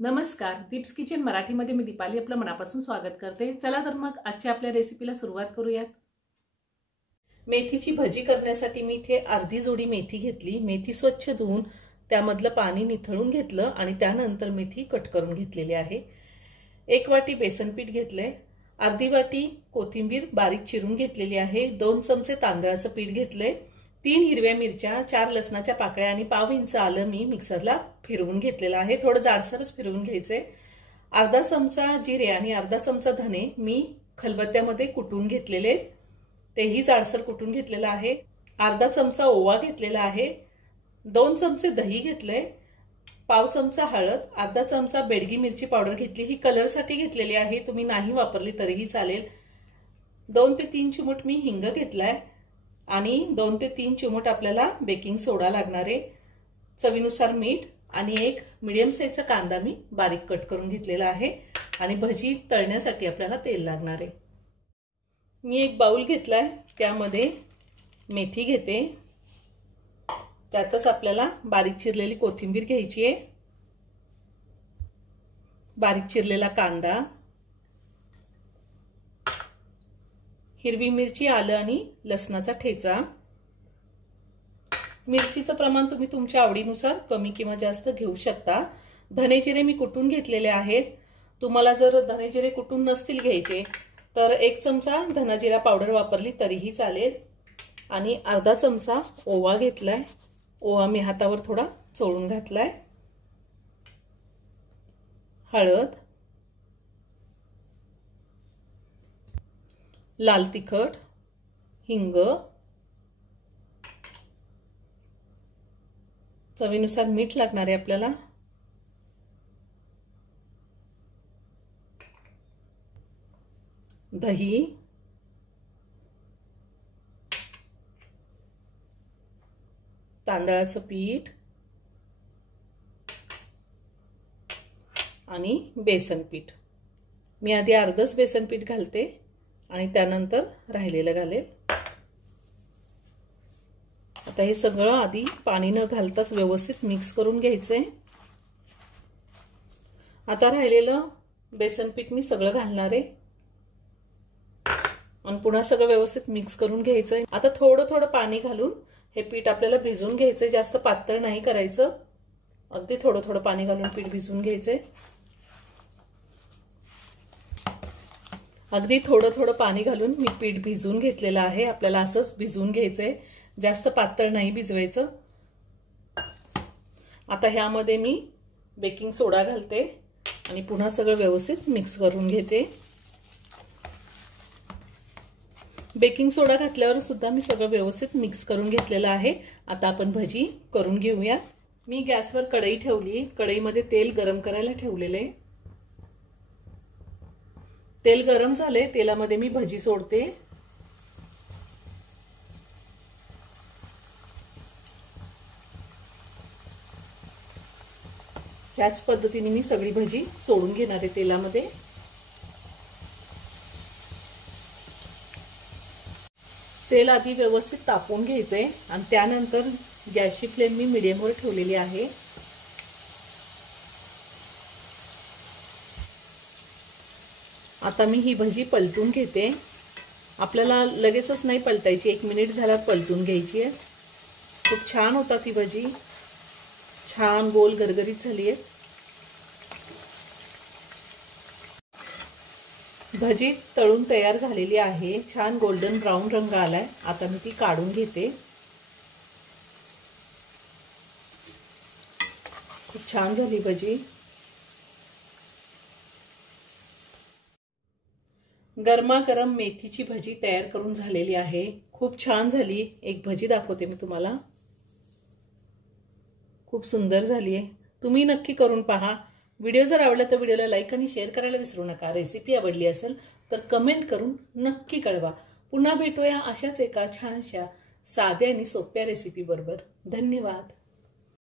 नमस्कार, दीप्स किचन मराठीमध्ये मी दीपाली आपलं मनापासून स्वागत करते। चला तर मग आजच्या आपल्या रेसिपीला सुरुवात करूयात। मेथीची भजी करण्यासाठी मी इथे अर्धी जोडी मेथी घेतली। मेथी स्वच्छ धुवून त्यामधलं पाणी निथळून घेतलं आणि त्यानंतर मेथी कट करून घेतलेली आहे। 1 वाटी बेसन पीठ घेतले, अर्धी वाटी कोथिंबीर बारीक चिरून घेतलेली आहे, 2 चमचे तांदळाचं पीठ घेतले, 3 हिरव्या मिरच्या, 4 लसणाच्या पाकळ्या आणि पाव इंच आलं मी मिक्सरला फिरवून घेतलेलं आहे। थोडं जाडसरच फिरवून घ्यायचे। अर्धा चमचा जिरे आणि अर्धा चमचा धने मी खलबत्त्यामध्ये कुटून घेतलेले, तेही जाडसर कुटून घेतलेलं आहे। अर्धा चमचा ओवा घेतलेला आहे, 2 चमचे दही घेतले, पाव चमचा हळद, अर्धा चमचा बेडगी मिरची पावडर घेतली, ही कलरसाठी घेतलेली आहे, तुम्ही नाही वापरली तरीही चालेल। 2 ते 3 चिमूट मी हिंग घेतलाय आणि 2 ते 3 चिमूट आपल्याला बेकिंग सोडा लागणार आहे, चवीनुसार मीठ आणि 1 मीडियम साईजचा कांदा मी बारीक कट करून घेतलेला आहे आणि भजी तळण्यासाठी आपल्याला तेल लागणार आहे। मी एक बाउल घेतलाय, त्यामध्ये मेथी घेते, त्यातच आपल्याला बारीक चिरलेली कोथिंबीर घ्यायची आहे, बारीक चिरलेला कांदा, हिरवी मिरची, आलं आणि लसणाचा ठेचा। मिरचीचं प्रमाण तुम्ही तुमच्या आवडीनुसार कमी किंवा जास्त घेऊ शकता। धने जिरे मी कुटून घेतलेले आहेत, तुम्हाला जर धने जिरे कुटून नसतील घ्यायचे तर 1 चमचा धना जिरा पावडर वापरली तरीही चालेल आणि अर्धा चमचा ओवा घेतलाय, ओवा मी हातावर थोडा चोळून घातलाय, हळद, लाल तिखट, हिंग, चवीनुसार मीठ लागणार आहे आपल्याला, दही, तांदळाचं पीठ आणि बेसन पीठ। मी आधी अर्धच बेसन पीठ घालते आणि त्यानंतर राहिलेलं घालेल। आता हे सगळं आधी पाणी न घालताच व्यवस्थित मिक्स करून घ्यायचंय। आता राहिलेलं बेसन पीठ मी सगळं घालणार आहे आणि पुन्हा सगळं व्यवस्थित मिक्स करून घ्यायचंय। आता थोडं थोडं पाणी घालून हे पीठ आपल्याला भिजवून घ्यायचंय, जास्त पातळ नाही करायचं, अगदी थोडं थोडं पाणी घालून पीठ भिजवून घ्यायचंय। अगदी थोडं थोडं पाणी घालून मी पीठ भिजवून घेतलेलं आहे, आपल्याला असंच भिजवून घ्यायचंय, जास्त पातळ नाही भिजवायचं। आता ह्यामध्ये मी बेकिंग सोडा घालते आणि पुन्हा सगळं व्यवस्थित मिक्स करून घेते। बेकिंग सोडा घातल्यावर सुद्धा मी सगळं व्यवस्थित मिक्स करून घेतलेलं आहे। आता आपण भजी करून घेऊया। मी गॅसवर कढई ठेवली, कढईमध्ये तेल गरम करायला ठेवलेले, तेल गरम झाले, तेलामध्ये मी भजी सोडते। त्याच पद्धतीने मी सगळी भजी सोडून घेणार आहे तेलामध्ये। तेल आधी व्यवस्थित तापवून घ्यायचंय आणि त्यानंतर गॅसची फ्लेम मी मीडियमवर ठेवलेली आहे। आता मी ही भजी पलटून घेते, आपल्याला लगेचच नाही पलटायची, 1 मिनिट झाल्यावर पलटून घ्यायची आहे। खूप छान होता ती भजी, छान गोल गरगरीत झाली आहे। भजी तळून तयार झालेली आहे, छान गोल्डन ब्राऊन रंग आलाय। आता मी ती काढून घेते। खूप छान झाली भजी। गरमागरम मेथीची भजी तयार करून झालेली आहे, खूप छान झाली। एक भजी दाखवते मी तुम्हाला, खूप सुंदर झाली आहे, तुम्ही नक्की करून पहा। व्हिडिओ जर आवडला तर व्हिडिओला लाईक आणि शेअर करायला विसरू नका। रेसिपी आवडली असेल तर कमेंट करून नक्की कळवा। पुन्हा भेटूया अशाच एका छानशा साध्या आणि सोप्या रेसिपी बरोबर। धन्यवाद।